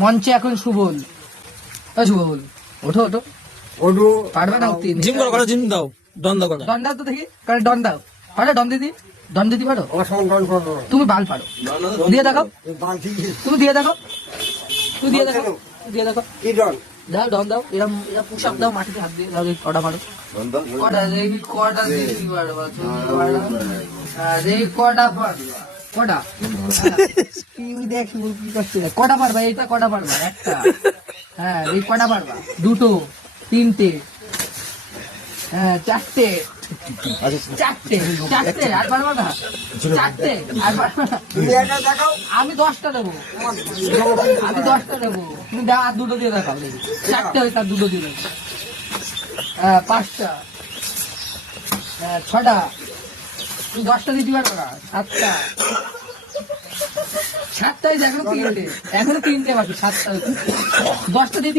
মঞ্চে এখন সুবল। সুবল ওঠো ওঠো ওডু পারবে না উঠতে। জিম করো জিম দাও, ডন দাও করো। ডন দাও তো দেখি, কারণ ডন দাও। পারো ডন দিদি? ডন দিদি পারো? অসংখ্য করবো তুমি বাল পারো, দিয়ে দেখাও। বালতি তুমি দিয়ে দেখাও, তুমি দিয়ে দেখাও, দিয়ে দেখাও। কি ডন দাও ডন দাও, এরম এরম পুশ আপ দাও, মাটিতে হাত দিয়ে দাও। এই কটা পারো? কটা দেখি, কটা দেখি পারবা তুমি? পারো? দেখি কটা পারবা, কটা? তুমি দেখ কি করছে, কটা পারবা? এইটা কটা পারবা? একটা। হ্যাঁ, এই কটা পারবা? দুটো, তিনটে, হ্যাঁ, চারটে, চারটে, চারটে, আর পারবা না? চারটে, আর পারবা না? তুমি একা দেখাও আমি 10টা দেবো, আমি 10টা দেবো। তুমি দাও, আর দুটো দিয়ে দেখাও দেখি। চারটে হয়েছে, আর দুটো দিয়ে দেখাও। হ্যাঁ, 5টা, হ্যাঁ, 6টা। তুমি 10টা দিতে পারবে না? 7টা, 7টাই এখনো 3টে, এখনো 3টে বাকি। 7টা, 10টা দিতে